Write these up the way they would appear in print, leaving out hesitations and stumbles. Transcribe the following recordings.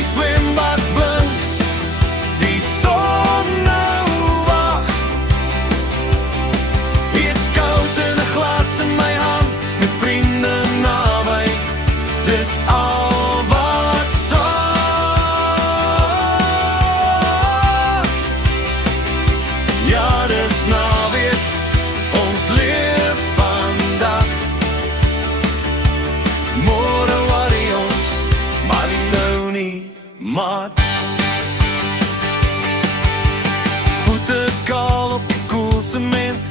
Die swembad blink, die son nou wag. Iets koud in 'n glas in my hand, met vriende naby, dis al wat sorg. Ja, dis naweek, ons leef vandag. Môre worry ons, maar nou nie, maat. Voete kaal op die koel sement,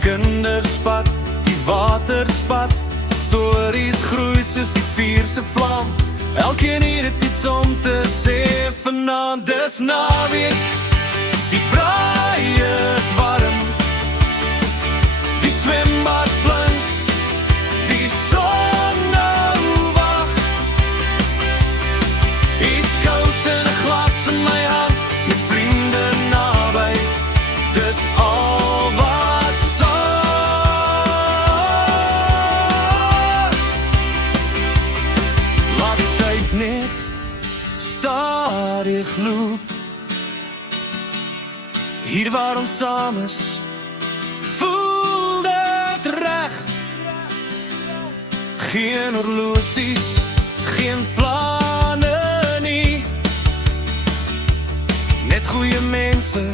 kinders spat, die water spat. Stories groei soos die vuur se vlam. Elkeen hier het iets om te sê vanaand, dis naweek. Die braai is warm, die swembad blink, die son nou wag. Iets koud in 'n glas in my hand, met vriende naby, dis al wat sorg. Laat die tyd net stadig loop. Hier waar ons saam is, voel dit reg. Geen horlosies, geen planne nie. Net goeie mense